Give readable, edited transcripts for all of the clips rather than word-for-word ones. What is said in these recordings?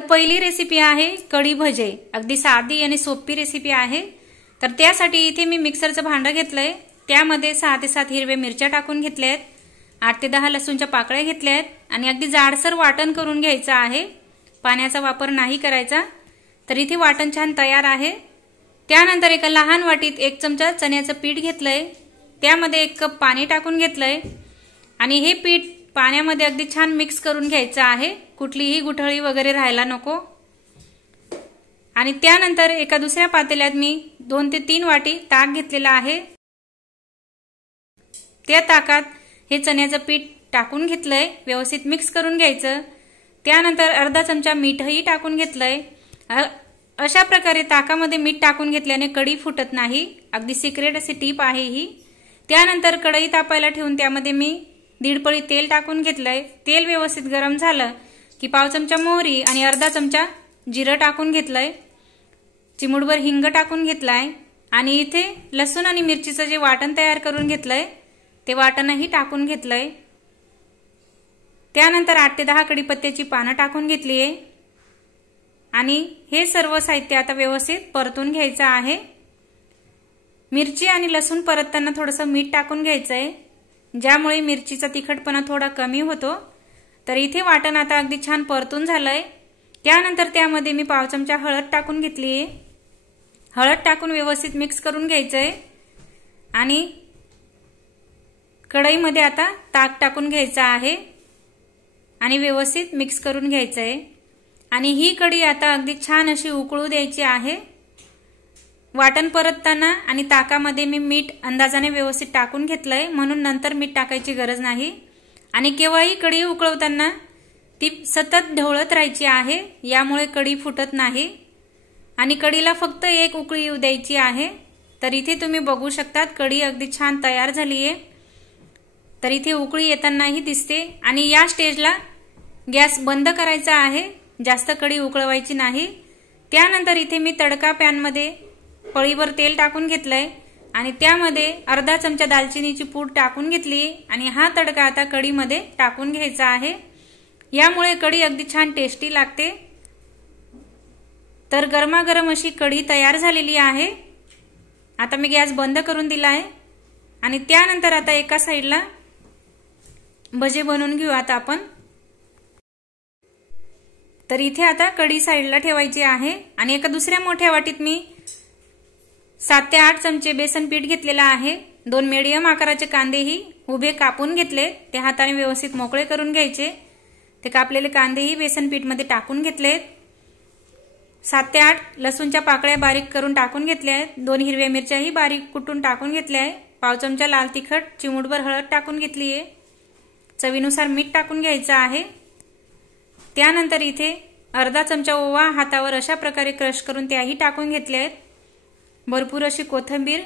पहिली रेसिपी आहे कढी भजे। अगदी साधी आणि सोपी रेसिपी आहे। तर त्यासाठी इथे मी मिक्सरचं भांडं घेतलंय, त्यामध्ये 6 ते 7 हिरव्या मिरच्या टाकून घेतल्यात, 8 ते 10 लसूणच्या पाकळ्या घेतल्यात आणि अगदी जाडसर वाटण करून घ्यायचं आहे। पाण्याचा वापर नाही करायचा। तर इथे वाटण छान तयार आहे। त्यानंतर एका लहान वाटीत 1 चमचा चण्याचं पीठ घेतलंय, त्यामध्ये 1 कप पाणी टाकून घेतलंय आणि हे पीठ पाण्यामध्ये अगदी छान मिक्स करून घ्यायचं आहे। कुठलीही गुठळी वगैरे राहायला नको। आणि त्यानंतर एका दुसऱ्या पातेल्यात मी 2 ते 3 वाटी ताक घेतलेला आहे। त्या ताकात हे चण्याचं पीठ टाकून घेतलंय, व्यवस्थित मिक्स करून घ्यायचं। त्यानंतर अर्धा चमचा मीठही टाकून घेतलंय। अशा प्रकारे ताकामध्ये मीठ टाकून घेतल्याने कढी फुटत नाही। अगदी सिक्रेट अशी टिप आहे ही। त्यानंतर कढई तापायला ठेवून त्यामध्ये मी 1.5 पळी तेल टाकून घेतलंय। तेल व्यवस्थित गरम झालं की पाव चमचा मोहरी आणि अर्धा चमचा जिरं टाकून घेतलंय, चिमूटभर हिंग टाकून घेतलाय आणि इथे लसूण आणि मिरचीचं जे वाटण तयार करून घेतलंय ते वाटणही टाकून घेतलंय। त्यानंतर 8 ते 10 कढीपत्त्याची पानं टाकून घेतलीये आणि हे सर्व साहित्य आता व्यवस्थित परतून घ्यायचं आहे। मिरची आणि लसूण परतताना थोडंसं मीठ टाकून घ्यायचंय, ज्यामुळे मिरचीचा तिखटपणा थोडा कमी होतो। तर इथे वाटण आता अगदी छान परतून झालंय। त्यानंतर त्यामध्ये मी पाव चमचा हळद टाकून घेतलीये। हळद टाकून व्यवस्थित मिक्स करून घ्यायचंय आणि कढईमध्ये आता ताक टाकून घ्यायचं आहे आणि व्यवस्थित मिक्स करून घ्यायचंय। आणि ही कढी आता अगदी छान अशी उकळू द्यायची आहे। वाटण परतताना आणि ताकामध्ये मी मीठ अंदाजाने व्यवस्थित टाकून घेतलंय, म्हणून नंतर मीठ टाकायची गरज नाही। आणि केव्हाही कढी उकळवताना ती सतत ढवळत राहायची आहे, यामुळे कढी फुटत नाही। आणि कढीला फक्त 1 उकळी येऊ द्यायची आहे। तर इथे तुम्ही बघू शकतात कढी अगदी छान तयार झालीये। तर इथे उकळी येतानाही दिसते आणि या स्टेजला गॅस बंद करायचा आहे, जास्त कढी उकळवायची नाही। त्यानंतर इथे मी तडका पॅनमध्ये पळीभर तेल टाकून घेतलंय आणि त्यामध्ये अर्धा चमचा दालचिनीची पूड टाकून घेतली आणि हा तडका आता कढीमध्ये टाकून घ्यायचा आहे। यामुळे कढी अगदी छान टेस्टी लागते। तर गरमागरम अशी कढी तयार झालेली आहे। आता मी गॅस बंद करून दिला आहे आणि त्यानंतर आता एका साईडला भजे बनवून घेऊ आता आपण। तर इथे आता कढी साईडला ठेवायची आहे आणि एका दुसऱ्या मोठ्या वाटीत मी 7 ते 8 चमचे बेसन पीठ घेतलेला आहे। 2 मीडियम आकाराचे कांदेही उभे कापून घेतले, ते हाताने व्यवस्थित मोकळे करून घ्यायचे। ते कापलेले कांदेही बेसन पीठ मध्ये टाकून घेतलेत। 7 ते 8 लसूणच्या पाकळ्या बारीक करून टाकून घेतल्या आहेत। 2 हिरव्या मिरच्याही बारीक कुटून टाकून घेतल्या आहे। पाव चमचा लाल तिखट, चिमूटभर हळद टाकून घेतली आहे। चवीनुसार मीठ टाकून घ्यायचं आहे। त्यानंतर इथे अर्धा चमचा ओवा हातावर अशा प्रकारे क्रश करून त्याही टाकून घेतले आहेत। भरपूर अशी कोथिंबीर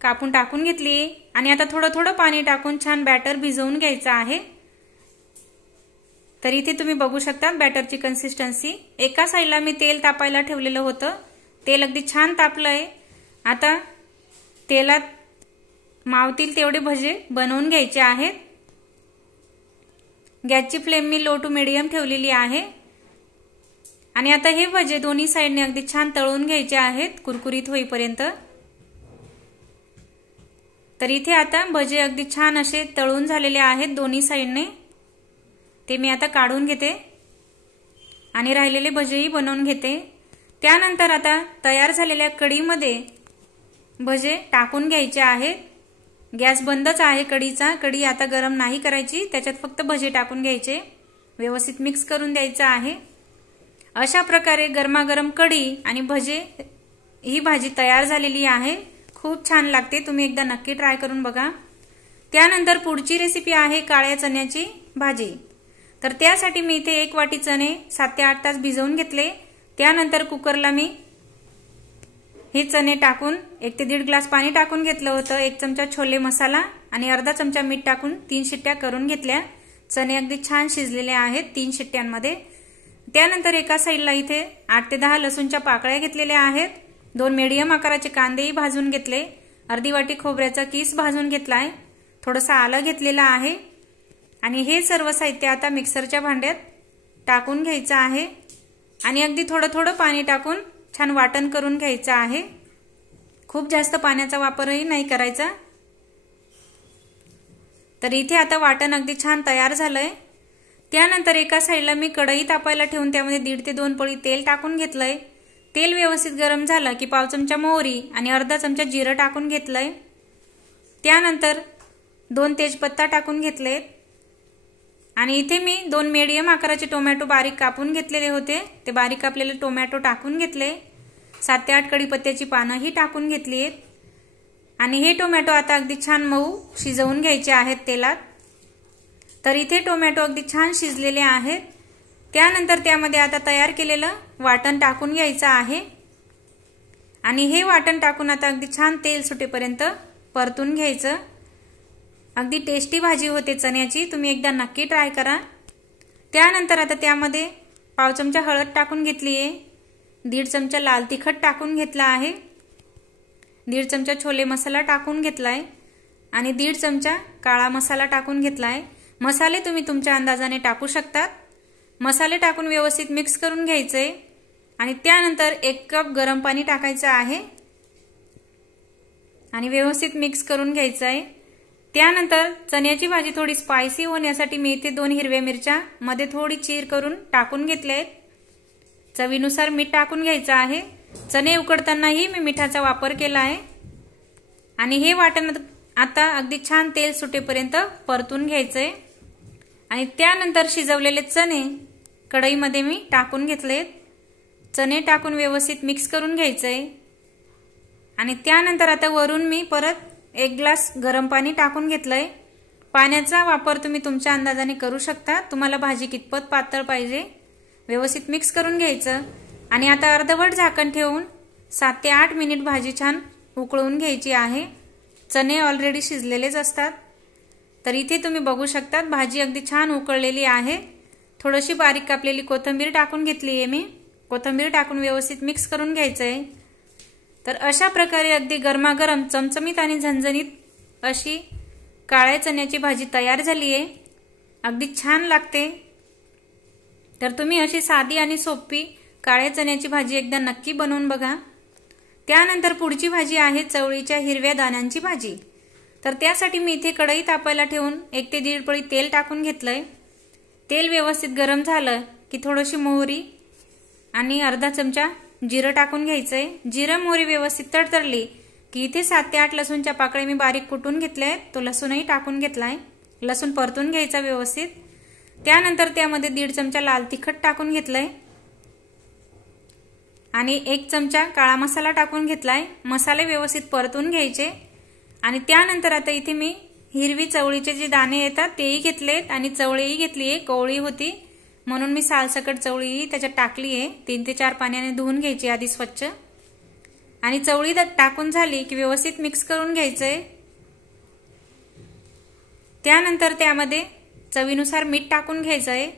कापून टाकून घेतली आणि आता थोडं थोडं पाणी टाकून छान बॅटर भिजवून घ्यायचं आहे। तर इथे तुम्ही बघू शकता बॅटरची कन्सिस्टन्सी। एका साईडला मी तेल तापायला ठेवलेलं होतं, तेल अगदी छान तापलंय। आता तेलात मावतील तेवढे भजे बनवून घ्यायचे आहेत। गॅसची फ्लेम मी लो टू मीडियम ठेवलेली आहे आणि आता हे भजे दोन्ही साइडने अगदी छान तळून घ्यायचे आहेत, कुरकुरीत होईपर्यंत। तर इथे आता भजे अगदी छान असे तळून झालेले आहेत दोन्ही साइडने। ते मी आता काढून घेते आणि राहिलेले भजेही बनवून घेते। त्यानंतर आता तयार झालेल्या कढीमध्ये भजे टाकून घ्यायचे आहेत। गॅस बंदच आहे कढीचा, कढी आता गरम नाही करायची, त्याच्यात फक्त भजे टाकून घ्यायचे, व्यवस्थित मिक्स करून द्यायचं आहे। अशा प्रकारे गरमागरम कढी आणि भजे ही भाजी तयार झालेली आहे। खूप छान लागते, तुम्ही एकदा नक्की ट्राय करून बघा। त्यानंतर पुढची रेसिपी आहे काळ्या चण्याची भाजी। तर त्यासाठी मी इथे 1 वाटी चणे 7 ते 8 तास भिजवून घेतले। त्यानंतर कुकरला मी हे चणे टाकून 1 ते 1.5 ग्लास पाणी टाकून घेतलं होतं। 1 चमचा छोले मसाला आणि अर्धा चमचा मीठ टाकून 3 शिट्ट्या करून घेतल्या। चणे अगदी छान शिजलेले आहेत 3 शिट्ट्यांमध्ये। त्यानंतर एका साईडला इथे 8 ते 10 लसूणच्या पाकळ्या घेतलेल्या आहेत। 2 मीडियम आकाराचे कांदेही भाजून घेतले। अर्धी वाटी खोबऱ्याचा किस भाजून घेतलाय। थोडंसं आलं घेतलेलं आहे आणि हे सर्व साहित्य आता मिक्सरच्या भांड्यात टाकून घ्यायचं आहे आणि अगदी थोडं थोडं पाणी टाकून छान वाटण करून घ्यायचं आहे। खूप जास्त पाण्याचा वापरही नाही करायचा। तर इथे आता वाटण अगदी छान तयार झालंय। त्यानंतर एका साईडला मी कढई तापायला ठेवून त्यामध्ये 1.5 ते 2 पळी तेल टाकून घेतलंय। तेल व्यवस्थित गरम झालं की पाव चमचा मोहरी आणि अर्धा चमचा जिरं टाकून घेतलंय। त्यानंतर 2 तेजपत्ता टाकून घेतले आणि इथे मी 2 मीडियम आकाराचे टोमॅटो बारीक कापून घेतलेले होते, ते बारीक कापलेले टोमॅटो टाकून घेतले। 7 ते 8 कढीपत्त्याची पानंही टाकून घेतली आहेत आणि हे टोमॅटो आता अगदी छान मऊ शिजवून घ्यायचे आहेत तेलात। तर इथे टोमॅटो अगदी छान शिजलेले आहेत। त्यानंतर त्यामध्ये आता तयार केलेलं वाटण टाकून घ्यायचं आहे आणि हे वाटण टाकून आता अगदी छान तेल सुटेपर्यंत परतून घ्यायचं। अगदी टेस्टी भाजी होते चण्याची, तुम्ही एकदा नक्की ट्राय करा। त्यानंतर आता त्यामध्ये पाव चमचा हळद टाकून घेतली आहे, 1.5 चमचा लाल तिखट टाकून घेतला आहे, 1.5 चमचा छोले मसाला टाकून घेतलाय आणि 1.5 चमचा काळा मसाला टाकून घेतलाय। मसाले तुम्ही तुमच्या अंदाजाने टाकू शकतात। मसाले टाकून व्यवस्थित मिक्स करून घ्यायचे आणि त्यानंतर 1 कप गरम पाणी टाकायचं आहे आणि व्यवस्थित मिक्स करून घ्यायचं आहे। त्यानंतर चण्याची भाजी थोडी स्पायसी होण्यासाठी मी इथे 2 हिरव्या मिरच्या मध्ये थोडी चीर करून टाकून घेतल्या आहेत। चवीनुसार मीठ टाकून घ्यायचं आहे। चणे उकडतानाही मी मिठाचा वापर केला आहे आणि हे वाटण आता अगदी छान तेल सुटेपर्यंत परतून घ्यायचंय आणि त्यानंतर शिजवलेले चणे कढईमध्ये मी टाकून घेतलेत। चणे टाकून व्यवस्थित मिक्स करून घ्यायचंय आणि त्यानंतर आता वरून मी परत 1 ग्लास गरम पाणी टाकून घेतलंय। पाण्याचा वापर तुम्ही तुमच्या अंदाजाने करू शकता, तुम्हाला भाजी कितपत पातळ पाहिजे। व्यवस्थित मिक्स करून घ्यायचं आणि आता अर्धवट झाकण ठेवून 7 ते 8 मिनिट भाजी छान उकळून घ्यायची आहे। चणे ऑलरेडी शिजलेलेच असतात। तर इथे तुम्ही बघू शकता भाजी अगदी छान उकळलेली आहे। थोडीशी बारीक कापलेली कोथिंबीर टाकून घेतली आहे मी, कोथिंबीर टाकून व्यवस्थित मिक्स करून घ्यायचंय। तर अशा प्रकारे अगदी गरमागरम चमचमीत आणि झणझणीत अशी काळ्या चण्याची भाजी तयार झाली आहे। अगदी छान लागते। तर तुम्ही अशी साधी आणि सोपी काळ्या चण्याची भाजी एकदा नक्की बनवून बघा। त्यानंतर पुढची भाजी आहे चवळीच्या हिरव्या दाण्यांची भाजी। तर त्यासाठी मी इथे कढई तापायला ठेवून 1 ते 1.5 पळी तेल टाकून घेतलंय। तेल व्यवस्थित गरम झालं की थोडीशी मोहरी आणि अर्धा चमचा जिरं टाकून घ्यायचंय। जिरं मोहरी व्यवस्थित तडतडली की इथे 7 ते 8 लसूणच्या पाकळ्या मी बारीक कुटून घेतल्यात, तो लसूणही टाकून घेतलाय। लसूण परतून घ्यायचा व्यवस्थित। त्यानंतर त्यामध्ये 1.5 चमचा लाल तिखट टाकून घेतलंय आणि 1 चमचा काळा मसाला टाकून घेतलाय। मसाले व्यवस्थित परतून घ्यायचे आणि त्यानंतर आता इथे मी हिरवी चवळीचे जे दाणे येतात तेही घेतलेत आणि चवळीही घेतली आहे। कोवळी होती म्हणून मी सालसकट चवळीही त्याच्यात टाकली आहे। 3 ते 4 पाण्याने धुवून घ्यायची आधी स्वच्छ आणि चवळी टाकून झाली की व्यवस्थित मिक्स करून घ्यायचंय। त्यानंतर त्यामध्ये चवीनुसार मीठ टाकून घ्यायचंय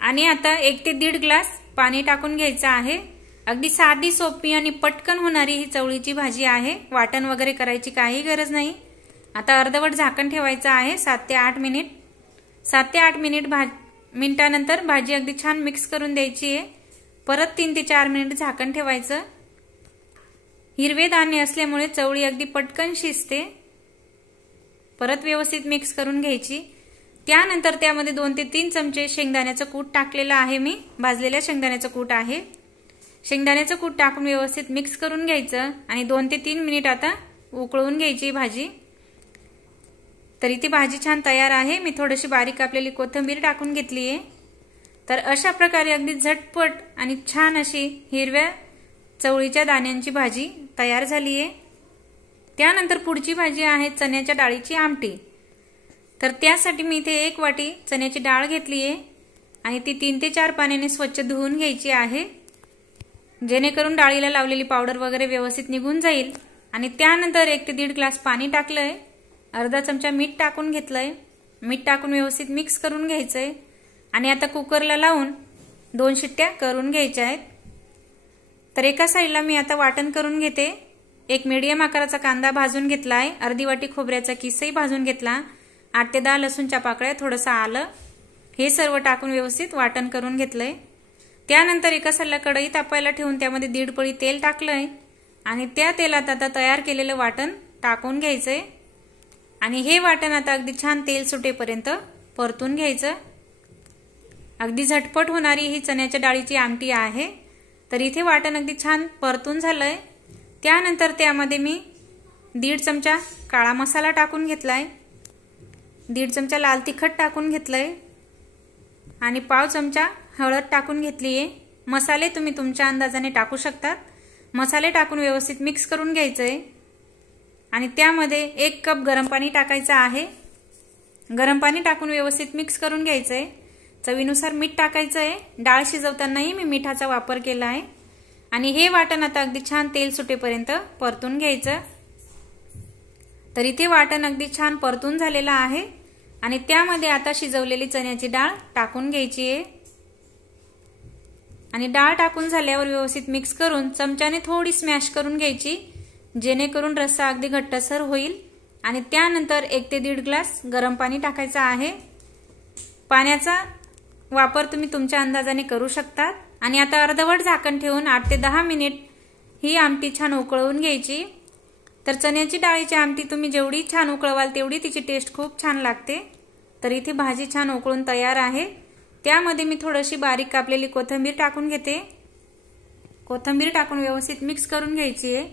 आणि आता 1 ते 1.5 ग्लास पाणी टाकून घ्यायचं आहे। अगदी साधी सोपी आणि पटकन होणारी ही चवळीची भाजी आहे। वाटण वगैरे करायची काही गरज नाही। आता अर्धवट झाकण ठेवायचं आहे 7 ते 8 मिनिट। 7 ते 8 मिनिटानंतर भाजी अगदी छान मिक्स करून द्यायची आहे। परत 3 ते 4 मिनिट झाकण ठेवायचं। हिरवे दाणे असल्यामुळे चवळी अगदी पटकन शिजते। परत व्यवस्थित मिक्स करून घ्यायची। त्यानंतर त्यामध्ये 2 ते 3 चमचे शेंगदाण्याचं कूट टाकलेलं आहे मी, भाजलेल्या शेंगदाण्याचं कूट आहे। शेंगदाण्याचं कूट टाकून व्यवस्थित मिक्स करून घ्यायचं आणि 2 ते 3 मिनिट आता उकळून घ्यायची भाजी। तर इथे भाजी छान तयार आहे। मी थोडीशी बारीक कापलेली कोथिंबीर टाकून घेतली आहे। तर अशा प्रकारे अगदी झटपट आणि छान अशी हिरव्या चवळीच्या दाण्यांची भाजी तयार झाली आहे। त्यानंतर पुढची भाजी आहे चण्याच्या डाळीची आमटी। तर त्यासाठी मी इथे 1 वाटी चण्याची डाळ घेतली आहे आणि ती 3 ते 4 पाण्याने स्वच्छ धुवून घ्यायची आहे, जेणेकरून डाळीला लावलेली पावडर वगैरे व्यवस्थित निघून जाईल। आणि त्यानंतर 1 ते 1.5 ग्लास पाणी टाकलंय, अर्धा चमचा मीठ टाकून घेतलंय। मीठ टाकून व्यवस्थित मिक्स करून घ्यायचंय आणि आता कुकरला लावून 2 शिट्ट्या करून घ्यायच्या आहेत। तर एका साईडला मी आता वाटण करून घेते। 1 मीडियम आकाराचा कांदा भाजून घेतलाय, अर्धी वाटी खोबऱ्याचा किसही भाजून घेतला, 8 ते 10 लसूणच्या पाकळ्या, थोडंसं आलं, हे सर्व टाकून व्यवस्थित वाटण करून घेतलंय। त्यानंतर एका साईडला कढई तापायला ठेवून त्यामध्ये 1.5 पळी तेल टाकलंय आणि त्या तेलात आता तयार केलेलं वाटण टाकून घ्यायचंय आणि हे वाटण आता अगदी छान तेल सुटेपर्यंत परतून घ्यायचं। अगदी झटपट होणारी ही चण्याच्या डाळीची आमटी आहे। तर इथे वाटण अगदी छान परतून झालंय। त्यानंतर त्यामध्ये मी 1.5 चमचा काळा मसाला टाकून घेतलाय, 1.5 चमचा लाल तिखट टाकून घेतलंय आणि 1/2 चमचा हळद टाकून घेतलीये। मसाले तुम्ही तुमच्या अंदाजाने टाकू शकतात। मसाले टाकून व्यवस्थित मिक्स करून घ्यायचंय आणि त्यामध्ये 1 कप गरम पाणी टाकायचं आहे। गरम पाणी टाकून व्यवस्थित मिक्स करून घ्यायचंय। चवीनुसार मीठ टाकायचंय। डाळ शिजवतानाही मी मिठाचा वापर केला आहे आणि हे वाटण आता अगदी छान तेल सुटेपर्यंत परतून घ्यायचं। तर इथे वाटण अगदी छान परतून झालेलं आहे आणि त्यामध्ये आता शिजवलेली चण्याची डाळ टाकून घ्यायची आहे आणि डाळ टाकून झाल्यावर व्यवस्थित मिक्स करून चमच्याने थोडी स्मॅश करून घ्यायची, जेणेकरून रस्सा अगदी घट्टसर होईल। आणि त्यानंतर 1 ते 1.5 ग्लास गरम पाणी टाकायचं आहे। पाण्याचा वापर तुम्ही तुमच्या अंदाजाने करू शकता आणि आता अर्धवट झाकण ठेवून 8 ते 10 मिनिट ही आमटी छान उकळवून घ्यायची। तर चण्याची डाळीची आमटी तुम्ही जेवढी छान उकळवाल तेवढी तिची टेस्ट खूप छान लागते। तर इथे भाजी छान उकळून तयार आहे। त्यामध्ये मी थोडीशी बारीक कापलेली कोथिंबीर टाकून घेते। कोथिंबीर टाकून व्यवस्थित मिक्स करून घ्यायची आहे।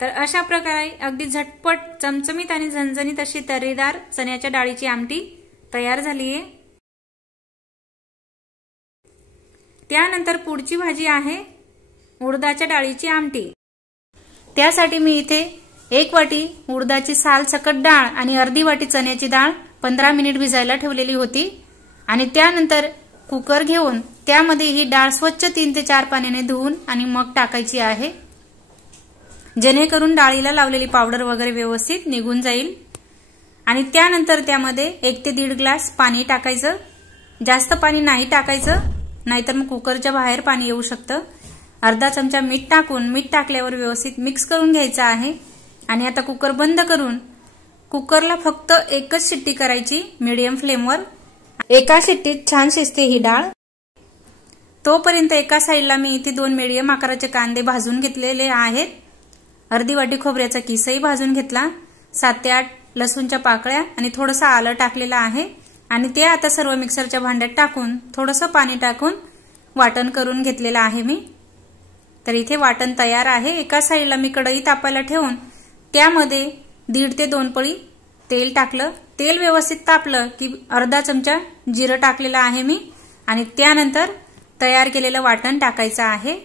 तर अशा प्रकारे अगदी झटपट चमचमीत आणि झणझणीत अशी तर्रीदार चण्याच्या डाळीची आमटी तयार झाली आहे। त्यानंतर पुढची भाजी आहे उडदाच्या डाळीची आमटी। त्यासाठी मी इथे 1 वाटी उडदाची साल सकट डाळ आणि अर्धी वाटी चण्याची डाळ 15 मिनिट भिजायला ठेवलेली होती आणि त्यानंतर कुकर घेऊन त्यामध्ये ही डाळ स्वच्छ 3 ते 4 पाण्याने धुवून आणि मग टाकायची आहे, जेणेकरून डाळीला लावलेली पावडर वगैरे व्यवस्थित निघून जाईल। आणि त्यानंतर त्यामध्ये 1 ते 1.5 ग्लास पाणी टाकायचं। जास्त पाणी नाही टाकायचं, नाहीतर मग कुकरच्या बाहेर पाणी येऊ शकतं। अर्धा चमचा मीठ टाकून मीठ टाकल्यावर व्यवस्थित मिक्स करून घ्यायचं आहे आणि आता कुकर बंद करून कुकरला फक्त 1च शिट्टी करायची मीडियम फ्लेमवर। एका शिट्टीत छान शिजते ही डाळ। तोपर्यंत एका साईडला मी इथे 2 मीडियम आकाराचे कांदे भाजून घेतलेले आहेत, अर्धी वाटी खोबऱ्याचा किसही भाजून घेतला, 7 ते 8 लसूणच्या पाकळ्या आणि थोडंसं आलं टाकलेलं आहे आणि ते आता सर्व मिक्सरच्या भांड्यात टाकून थोडंसं पाणी टाकून वाटण करून घेतलेलं आहे मी। तर इथे वाटण तयार आहे। एका साईडला मी कढई तापायला ठेवून त्यामध्ये 1.5 ते 2 पळी तेल टाकलं। तेल व्यवस्थित तापलं की अर्धा चमचा जिरं टाकलेलं आहे मी आणि त्यानंतर तयार केलेलं वाटण टाकायचं आहे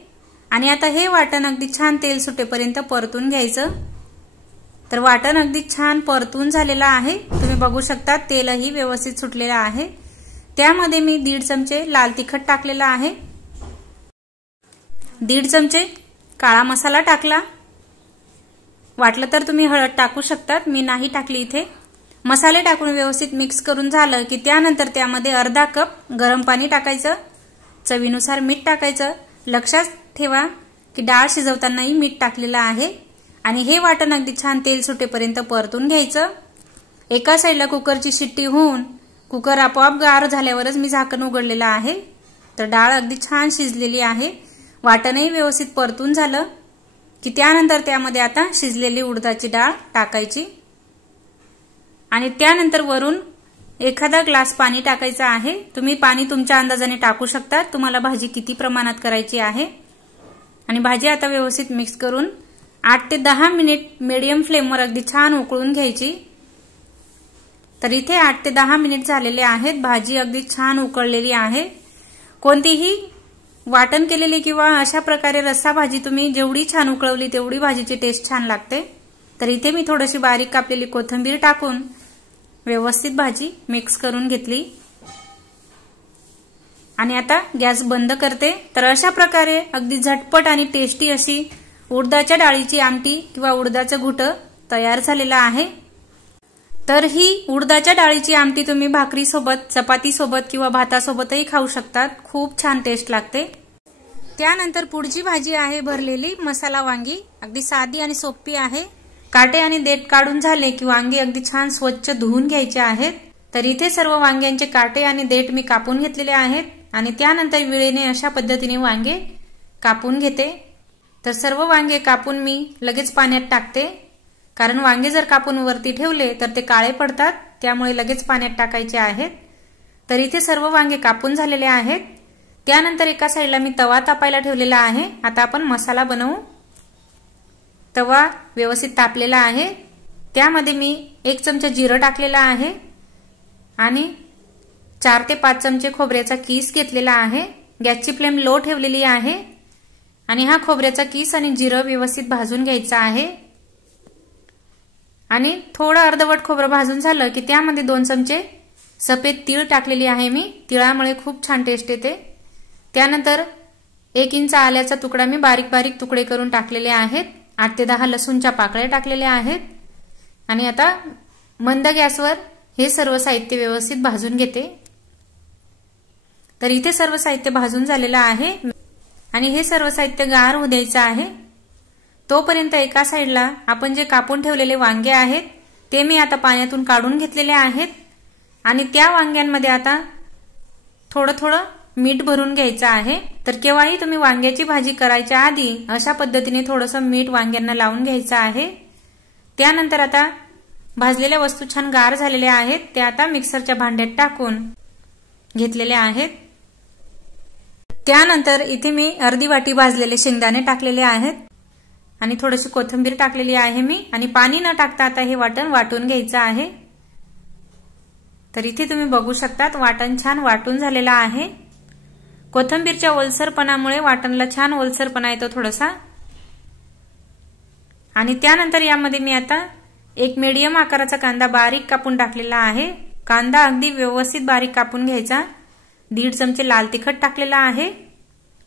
आणि आता हे वाटण अगदी छान तेल सुटेपर्यंत परतून घ्यायचं। तर वाटण अगदी छान परतून झालेलं आहे, तुम्ही बघू शकता तेलही व्यवस्थित सुटलेलं आहे। त्यामध्ये मी 1.5 चमचे लाल तिखट टाकलेलं आहे, 1.5 चमचे काळा मसाला टाकला, वाटलं तर तुम्ही हळद टाकू शकतात, मी नाही टाकली इथे। मसाले टाकून व्यवस्थित मिक्स करून झालं की त्यानंतर त्यामध्ये अर्धा कप गरम पाणी टाकायचं, चवीनुसार मीठ टाकायचं। लक्षात ठेवा की डाळ शिजवतानाही मीठ टाकलेलं आहे आणि हे वाटण अगदी छान तेल सुटेपर्यंत परतून घ्यायचं। एका साईडला कुकरची शिट्टी होऊन कुकर आपोआप गार झाल्यावरच मी झाकण उघडलेलं आहे। तर डाळ अगदी छान शिजलेली आहे, वाटणही व्यवस्थित परतून झालं की त्यानंतर त्यामध्ये आता शिजलेली उडदाची डाळ टाकायची आणि त्यानंतर वरून एखादा ग्लास पाणी टाकायचं आहे। तुम्ही पाणी तुमच्या अंदाजाने टाकू शकता, तुम्हाला भाजी किती प्रमाणात करायची आहे। आणि भाजी आता व्यवस्थित मिक्स करून 8 ते 10 मिनिट मीडियम फ्लेमवर अगदी छान उकळून घ्यायची। तर इथे 8 ते 10 मिनिट झालेले आहेत, भाजी अगदी छान उकळलेली आहे। कोणतीही वाटण केलेली किंवा अशा प्रकारे रस्सा भाजी तुम्ही जेवढी छान उकळवली तेवढी भाजीची टेस्ट छान लागते। तर इथे मी थोडीशी बारीक कापलेली कोथिंबीर टाकून व्यवस्थित भाजी मिक्स करून घेतली आणि आता गॅस बंद करते। तर अशा प्रकारे अगदी झटपट आणि टेस्टी अशी उडदाच्या डाळीची आमटी किंवा उडदाचं घुटं तयार झालेलं आहे। तर ही उडदाच्या डाळीची आमटी तुम्ही भाकरी सोबत, चपाती सोबत किंवा भातासोबतही खाऊ शकतात, खूप छान टेस्ट लागते। त्यानंतर पुढची भाजी आहे भरलेली मसाला वांगी, अगदी साधी आणि सोपी आहे। काटे आणि देठ काढून झाले की वांगी अगदी छान स्वच्छ धुवून घ्यायचे आहेत। तर इथे सर्व वांग्यांचे काटे आणि देठ मी कापून घेतलेले आहेत। आणि त्यानंतर विळीने अशा पद्धतीने वांगे कापून घेते। तर सर्व वांगे कापून मी लगेच पाण्यात टाकते, कारण वांगे जर कापून वरती ठेवले तर ते काळे पडतात, त्यामुळे लगेच पाण्यात टाकायचे आहेत। तर इथे सर्व वांगे कापून झालेले आहेत। त्यानंतर एका साईडला मी तवा तापायला ठेवलेला आहे। आता आपण मसाला बनवू। तवा व्यवस्थित तापलेला आहे, त्यामध्ये मी 1 चमचा जिरं टाकलेला आहे आणि 4 ते 5 चमचे खोबऱ्याचा कीस घेतलेला आहे। गॅसची फ्लेम लो ठेवलेली आहे आणि हा खोबऱ्याचा कीस आणि जिरं व्यवस्थित भाजून घ्यायचा आहे। आणि थोडं अर्धवट खोबरं भाजून झालं की त्यामध्ये 2 चमचे सफेद तीळ टाकलेली आहे मी। तिळामुळे खूप छान टेस्ट येते। त्यानंतर 1 इंच आल्याचा तुकडा मी बारीक बारीक तुकडे करून टाकलेले आहेत। 8 ते 10 लसूणच्या पाकळ्या टाकलेल्या आहेत आणि आता मंद गॅसवर हे सर्व साहित्य व्यवस्थित भाजून घेते। तर इथे सर्व साहित्य भाजून झालेलं आहे आणि हे सर्व साहित्य गार होऊ द्यायचं आहे। तोपर्यंत एका साईडला आपण जे कापून ठेवलेले वांगे आहेत ते मी आता पाण्यातून काढून घेतलेले आहेत आणि त्या वांग्यांमध्ये आता थोडं थोडं मीठ भरून घ्यायचं आहे। तर केव्हाही तुम्ही वांग्याची भाजी करायच्या आधी अशा पद्धतीने थोडंसं मीठ वांग्यांना लावून घ्यायचं आहे। त्यानंतर आता भाजलेल्या वस्तू छान गार झालेल्या आहेत, त्या आता मिक्सरच्या भांड्यात टाकून घेतलेल्या आहेत। त्यानंतर इथे मी अर्धी वाटी भाजलेले शेंगदाणे टाकलेले आहेत आणि थोडीशी कोथिंबीर टाकलेली आहे मी आणि पाणी न टाकता आता हे वाटण वाटून घ्यायचं आहे। तर इथे तुम्ही बघू शकतात वाटण छान वाटून झालेलं आहे। कोथिंबीरच्या ओलसरपणामुळे वाटणला छान ओलसरपणा येतो थोडासा। आणि त्यानंतर यामध्ये मी आता 1 मीडियम आकाराचा कांदा बारीक कापून टाकलेला आहे। कांदा अगदी व्यवस्थित बारीक कापून घ्यायचा। 1.5 चमचे लाल तिखट टाकलेला आहे।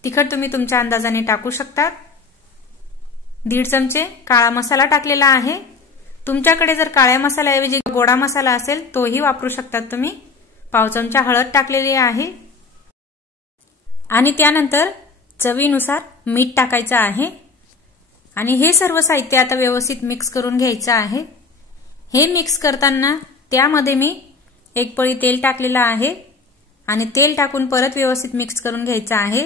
तिखट तुम्ही तुमच्या अंदाजाने टाकू शकतात। 1.5 चमचे काळा मसाला टाकलेला आहे। तुमच्याकडे जर काळ्या मसाल्याऐवजी गोडा मसाला असेल तोही वापरू शकतात तुम्ही। 1/2 चमचा हळद टाकलेली आहे आणि त्यानंतर चवीनुसार मीठ टाकायचं आहे आणि हे सर्व साहित्य आता व्यवस्थित मिक्स करून घ्यायचं आहे। हे मिक्स करताना त्यामध्ये मी 1 पळी तेल टाकलेलं आहे आणि तेल टाकून परत व्यवस्थित मिक्स करून घ्यायचं आहे।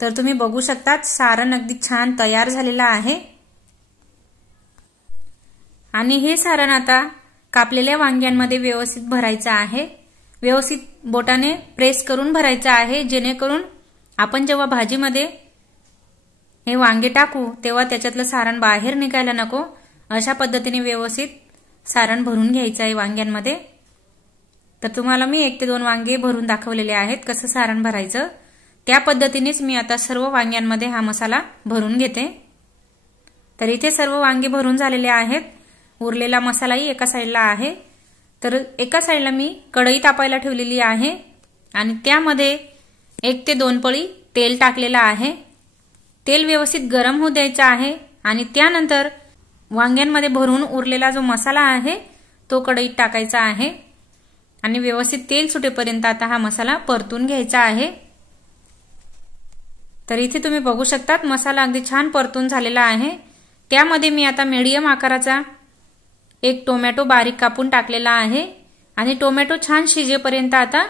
तर तुम्ही बघू शकता सारण अगदी छान तयार झालेलं आहे आणि हे सारण आता कापलेल्या वांग्यांमध्ये व्यवस्थित भरायचं आहे। व्यवस्थित बोटाने प्रेस करून भरायचं आहे, जेणेकरून आपण जेव्हा भाजीमध्ये हे वांगे टाकू तेव्हा त्याच्यातलं सारण बाहेर निघायला नको। अशा पद्धतीने व्यवस्थित सारण भरून घ्यायचं आहे वांग्यांमध्ये। तर तुम्हाला मी 1 ते 2 वांगे भरून दाखवलेले आहेत कसं सारण भरायचं। त्या पद्धतीनेच मी आता सर्व वांग्यांमध्ये हा मसाला भरून घेते। तर इथे सर्व वांगे भरून झालेले आहेत। उरलेला मसालाही एका साईडला आहे। तर एका साईडला मी कढई तापायला ठेवलेली आहे आणि त्यामध्ये 1 ते 2 पळी तेल टाकलेलं आहे। तेल व्यवस्थित गरम होऊ द्यायचं आहे आणि त्यानंतर वांग्यांमध्ये भरून उरलेला जो मसाला आहे तो कढईत टाकायचा आहे आणि व्यवस्थित तेल सुटेपर्यंत आता हा मसाला परतून घ्यायचा आहे। तर इथे तुम्ही बघू शकता मसाला अगदी छान परतून झालेला आहे। त्यामध्ये मी आता मीडियम आकाराचा 1 टोमॅटो बारीक कापून टाकलेला आहे आणि टोमॅटो छान शिजेपर्यंत आता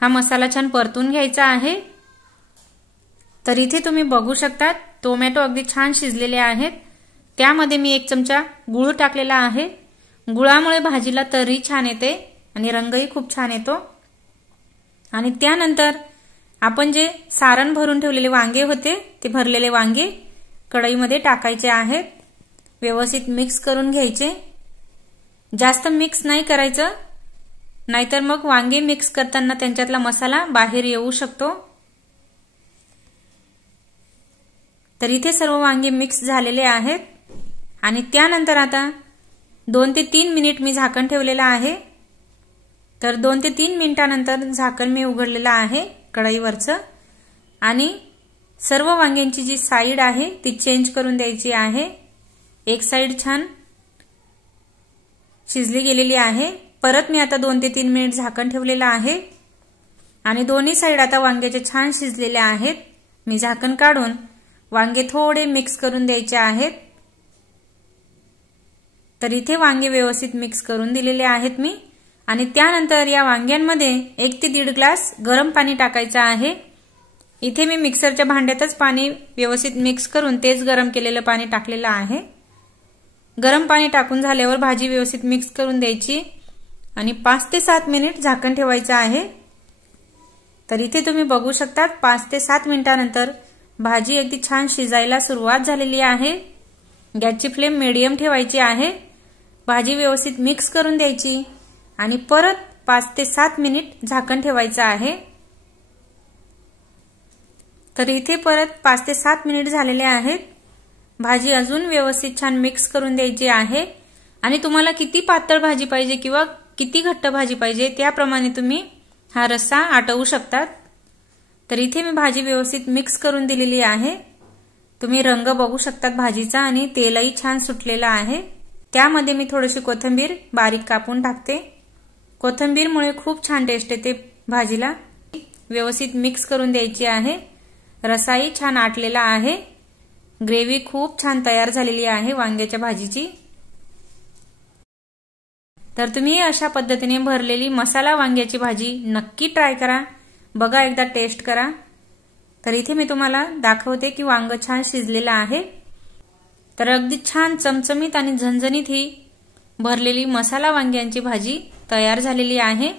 हा मसाला छान परतून घ्यायचा आहे। तर इथे तुम्ही बघू शकता टोमॅटो अगदी छान शिजलेले आहेत। त्यामध्ये मी 1 चमचा गूळ टाकलेला आहे। गुळामुळे भाजीला तरी छान येते आणि रंगही खूप छान येतो। आणि त्यानंतर आपण जे सारण भरून ठेवलेले वांगे होते ते भरलेले वांगे कढईमध्ये टाकायचे आहेत। व्यवस्थित मिक्स करून घ्यायचे। जास्त मिक्स नाही करायचं, नाहीतर मग वांगे मिक्स करताना त्यांच्यातला मसाला बाहेर येऊ शकतो। तर इथे सर्व वांगे मिक्स झालेले आहेत आणि त्यानंतर आता 2 ते 3 मिनिट मी झाकण ठेवलेलं आहे। तर 2 ते 3 मिनिटांनंतर झाकण मी उघडलेलं आहे कढईवरचं आणि सर्व वांग्यांची जी साईड आहे ती चेंज करून द्यायची आहे। एक साईड छान शिजली गेलेली आहे। परत मी आता 2 ते 3 मिनिट झाकण ठेवलेलं आहे आणि दोन्ही साईड आता वांग्याचे छान शिजलेले आहेत। मी झाकण काढून वांगे थोडे मिक्स करून द्यायचे आहेत। तर इथे वांगे व्यवस्थित मिक्स करून दिलेले आहेत मी आणि त्यानंतर या वांग्यांमध्ये 1 ते 1.5 ग्लास गरम पाणी टाकायचं आहे। इथे मी मिक्सरच्या भांड्यातच पाणी व्यवस्थित मिक्स करून तेच गरम केलेलं पाणी टाकलेलं आहे। गरम पाणी टाकून झाल्यावर भाजी व्यवस्थित मिक्स करून द्यायची आणि 5 ते 7 मिनिट झाकण ठेवायचं आहे। तर इथे तुम्ही बघू शकता 5 ते 7 मिनिटांनंतर भाजी अगदी छान शिजायला सुरुवात झालेली आहे। गॅसची फ्लेम मीडियम ठेवायची आहे। भाजी व्यवस्थित मिक्स करून द्यायची आणि परत 5 ते 7 मिनिट झाकण ठेवायचं आहे। तर इथे परत 5 ते 7 मिनिट झालेले आहेत। भाजी अजून व्यवस्थित छान मिक्स करून द्यायची आहे आणि तुम्हाला किती पातळ भाजी पाहिजे किंवा किती घट्ट भाजी पाहिजे त्याप्रमाणे तुम्ही हा रस्सा आटवू शकतात। तर इथे मी भाजी व्यवस्थित मिक्स करून दिलेली आहे। तुम्ही रंग बघू शकतात भाजीचा आणि तेलही छान सुटलेलं आहे। त्यामध्ये मी थोडीशी कोथिंबीर बारीक कापून टाकते। कोथिंबीरमुळे खूप छान टेस्ट येते भाजीला। व्यवस्थित मिक्स करून द्यायची आहे। रस्साही छान आटलेला आहे। ग्रेव्ही खूप छान तयार झालेली आहे वांग्याच्या भाजीची। तर तुम्ही अशा पद्धतीने भरलेली मसाला वांग्याची भाजी नक्की ट्राय करा, बघा एकदा टेस्ट करा। तर इथे मी तुम्हाला दाखवते की वांग छान शिजलेलं आहे। तर अगदी छान चमचमीत आणि झणझणीत ही भरलेली मसाला वांग्यांची भाजी तयार झालेली आहे।